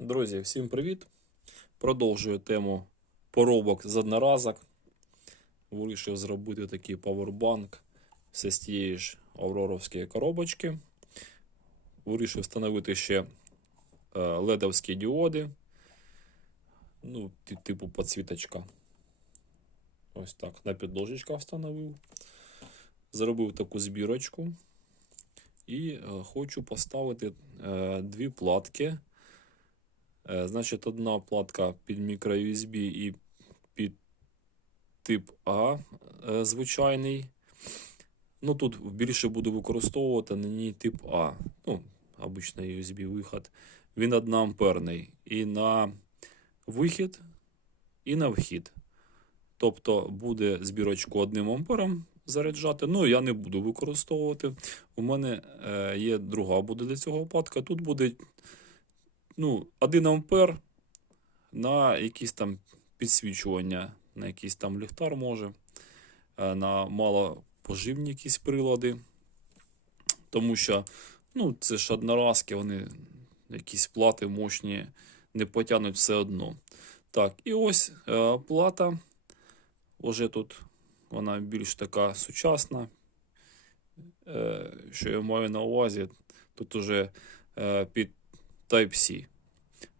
Друзі, всім привіт! Продовжую тему поробок з одноразок. Вирішив зробити такий павербанк все з тієї ж авроровської коробочки. Вирішив встановити ще е, ледовські діоди. Ну, типу підсвіточка. Ось так. На підложечках встановив. Зробив таку збірочку. І е, хочу поставити е, дві платки. Е, Значить, одна платка під microUSB і під тип А е, звичайний. Ну, тут більше буду використовувати на ній тип А. Ну, обичний USB виход. Він 1 амперний. І на вихід, і на вхід. Тобто буде збірочку 1 ампером заряджати. Ну, я не буду використовувати. У мене е, є друга буде для цього випадка. Тут буде ну, 1 ампер на якісь там підсвічування, на якийсь там ліхтар може, е, на малопоживні якісь прилади. Тому що ну, це ж одноразки, вони якісь плати мощні не потягнуть все одно. Так, і ось е, плата. Уже тут вона більш така сучасна. Е, що я маю на увазі, тут уже е, під Type-C.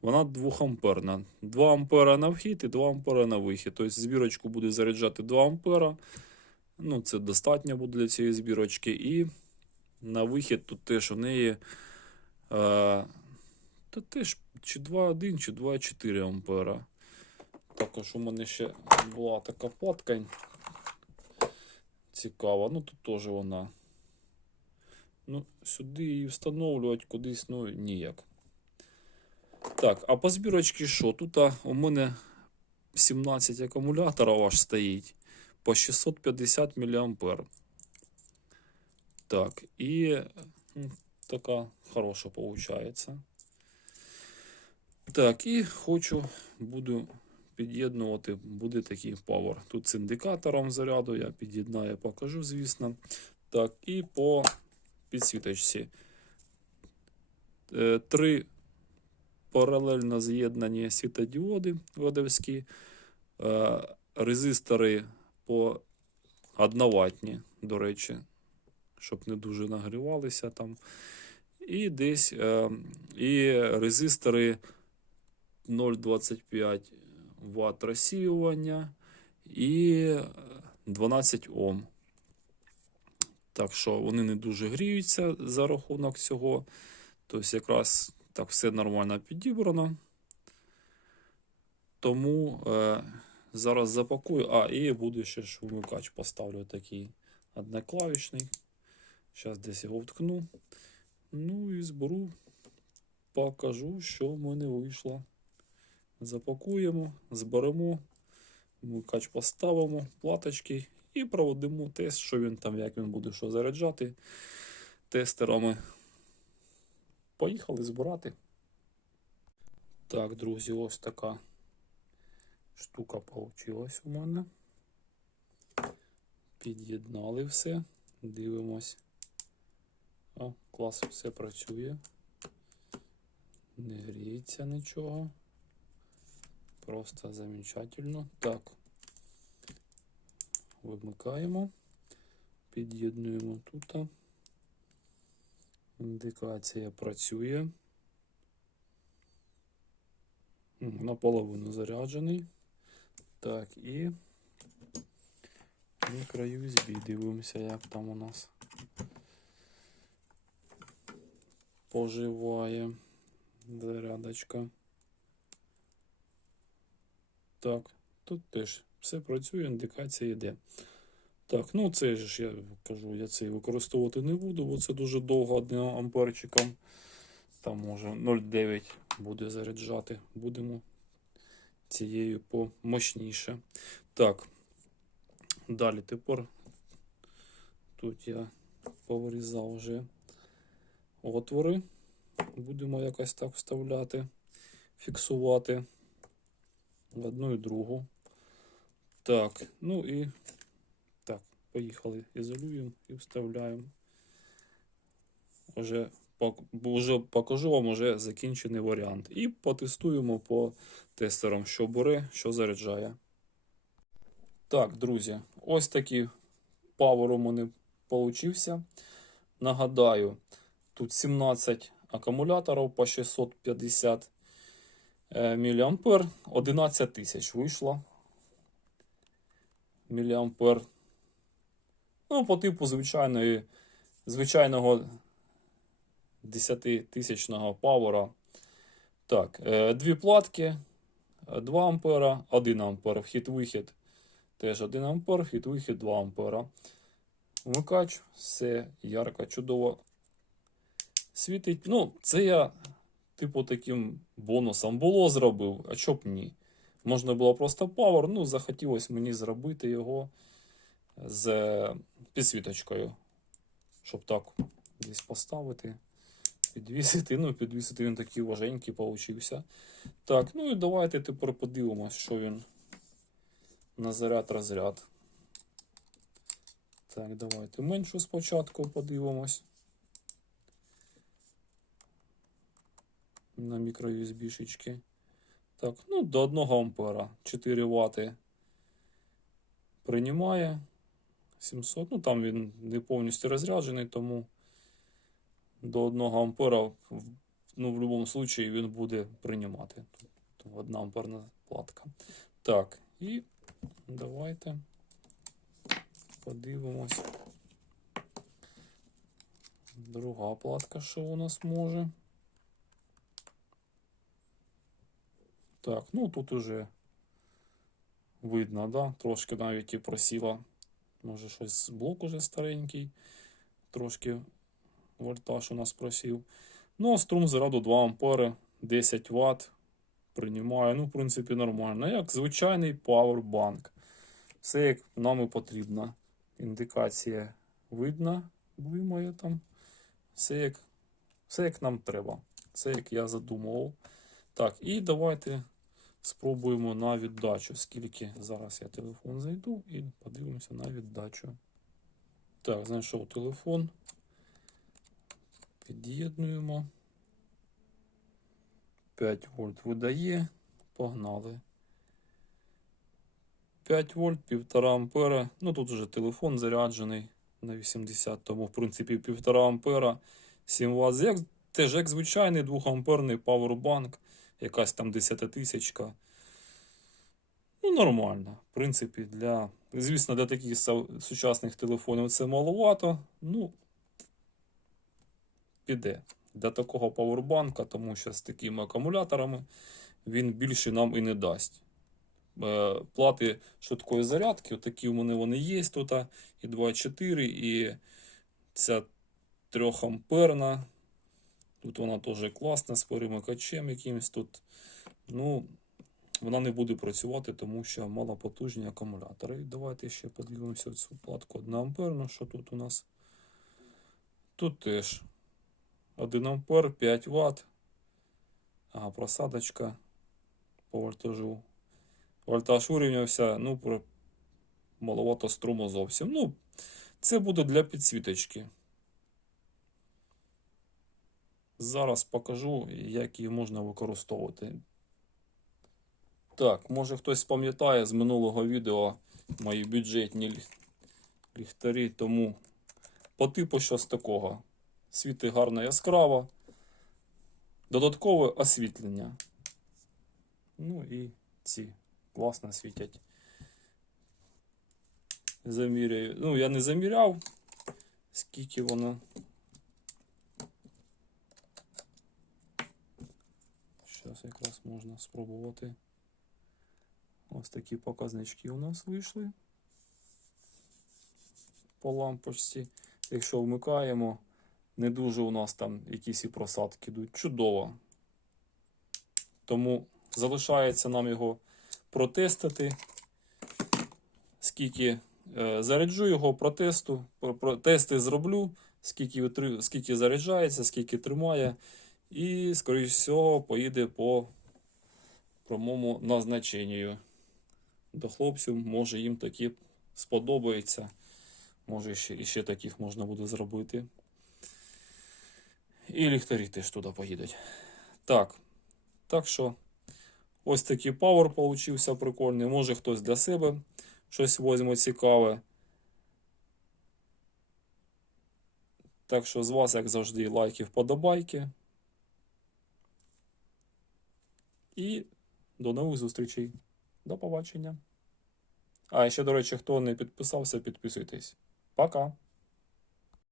Вона 2 амперна. 2 ампера на вхід і 2 ампера на вихід. Тобто збірочку буде заряджати 2 ампера. Ну, це достатньо буде для цієї збірочки. І на вихід тут теж у неї. Е, та теж чи 2,1, чи 2,4 ампера. Також у мене ще була така платка цікава. Ну, тут теж вона. Ну, сюди її встановлювати кудись, ну, ніяк. Так, а по збірочці що? Тут а, у мене 17 акумуляторів аж стоїть по 650 мА. Так, і м, така хороша виходить. Так, і хочу, буду під'єднувати, буде такий Power. Тут з індикатором заряду, я під'єднаю, покажу, звісно. Так, і по підсвіточці. Е, Три паралельно з'єднані світодіоди водовські, е, резистори по одноватні, до речі, щоб не дуже нагрівалися там. І десь е, і резистори 0,25 Вт розсіювання і 12 Ом. Так що вони не дуже гріються за рахунок цього. Тобто, якраз так все нормально підібрано. Тому е, зараз запакую. А, і буде ще ж вмикач поставлю такий одноклавішний. Зараз десь його вткну. Ну і зберу, покажу, що в мене вийшло. Запакуємо, зберемо, вмикач поставимо, платочки і проведемо тест, що він там, як він буде що заряджати тестерами. Поїхали збирати. Так, друзі, ось така штука получилась у мене. Під'єднали все. Дивимось. О, клас, все працює. Не гріється нічого. Просто замечательно. Так. Вимикаємо. Під'єднуємо тут. Індикація працює. Наполовину заряджений. Так, і мікро-USB. Дивимося, як там у нас поживає зарядочка. Так, тут теж все працює, індикація йде. Так, ну це ж я кажу, я цей використовувати не буду, бо це дуже довго одним амперчиком. Там може 0,9 буде заряджати. Будемо цією помощніше. Так, далі тепер тут я повирізав вже отвори. Будемо якось так вставляти, фіксувати одну і другу. Так, ну і поїхали, ізолюємо і вставляємо. Пок- вже покажу вам уже закінчений варіант. І потестуємо по тестерам, що бере, що заряджає. Так, друзі, ось такий павер у мене получився. Нагадаю, тут 17 акумуляторів по 650 мА, 11 тисяч вийшло. Міліампер. Ну, по типу звичайної, звичайного 10-тисячного павера. Так, е, дві платки, е, 2 ампера, 1 ампер, вхід-вихід теж 1 ампер, вхід-вихід 2 ампера. Вмикач, все ярко, чудово світить. Ну, це я, типу, таким бонусом було зробив, а чоб ні. Можна було просто павер, ну, захотілося мені зробити його з підсвіточкою. Щоб так десь поставити, підвісити. Ну, підвісити він такий важенький получився. Так, ну і давайте тепер подивимось, що він на заряд розряд. Так, давайте меншу спочатку подивимось. На мікро USB шечки. Так, ну до 1 ампера 4 Вт приймає 700. Ну там він не повністю розряджений, тому до 1 ампера ну, в будь-якому випадку він буде приймати. 1 амперна платка. Так, і давайте подивимось. Друга платка, що у нас може. Так, ну тут уже видно, да? Трошки навіть і просіла. Може щось блок уже старенький. Трошки вольтаж у нас просів. Ну, а струм заряду 2 ампери, 10 Вт. Приймає, ну, в принципі, нормально. Як звичайний пауербанк. Все як нам і потрібно. Індикація видна, блимає там. Все як, все як нам треба. Все як я задумував. Так, і давайте спробуємо на віддачу. Скільки зараз я телефон зайду і подивимося на віддачу. Так, знайшов телефон. Під'єднуємо. 5 вольт видає. Погнали. 5 вольт, 1,5 ампера. Ну тут вже телефон заряджений на 80, тому в принципі 1,5 ампера. 7 Вт. Теж як звичайний 2 амперний павербанк якась там 10 тисячка. Ну, нормально. В принципі, для. Звісно, для таких сучасних телефонів це маловато. Ну, піде. Для такого павербанка, тому що з такими акумуляторами він більше нам і не дасть. Е, Плати швидкої зарядки, отакі у мене вони є тут. І 2,4, і ця 3 амперна. Тут вона теж класна з перемикачем якимось тут. Ну, вона не буде працювати, тому що малопотужні акумулятори. Давайте ще подивимося цю платку 1 амперну, що тут у нас. Тут теж 1 ампер, 5 Вт. Ага, просадочка по вольтажу. Вольтаж урівнявся, ну, маловато струму зовсім. Ну, це буде для підсвіточки. Зараз покажу, як її можна використовувати. Так, може хтось пам'ятає з минулого відео мої бюджетні ліхтарі, тому по типу щось такого. Світи гарно яскраво. Додаткове освітлення. Ну і ці класно світять. Заміряю. Ну, я не заміряв, скільки воно. Зараз якраз можна спробувати. Ось такі показнички у нас вийшли по лампочці. Якщо вмикаємо, не дуже у нас там якісь і просадки йдуть. Чудово. Тому залишається нам його протестити. Скільки е, заряджу його, протесту, про- тести зроблю, скільки, скільки заряджається, скільки тримає. І, скоріш всього, поїде по прямому назначенню. До хлопців, може їм такі сподобається. Може, ще, і ще таких можна буде зробити. І ліхтарі теж туди поїдуть. Так. Так що, ось такий пауер получився прикольний. Може хтось для себе щось возьме цікаве. Так що з вас, як завжди, лайки, вподобайки. І до нових зустрічей. До побачення. А ще, до речі, хто не підписався, підписуйтесь. Пока!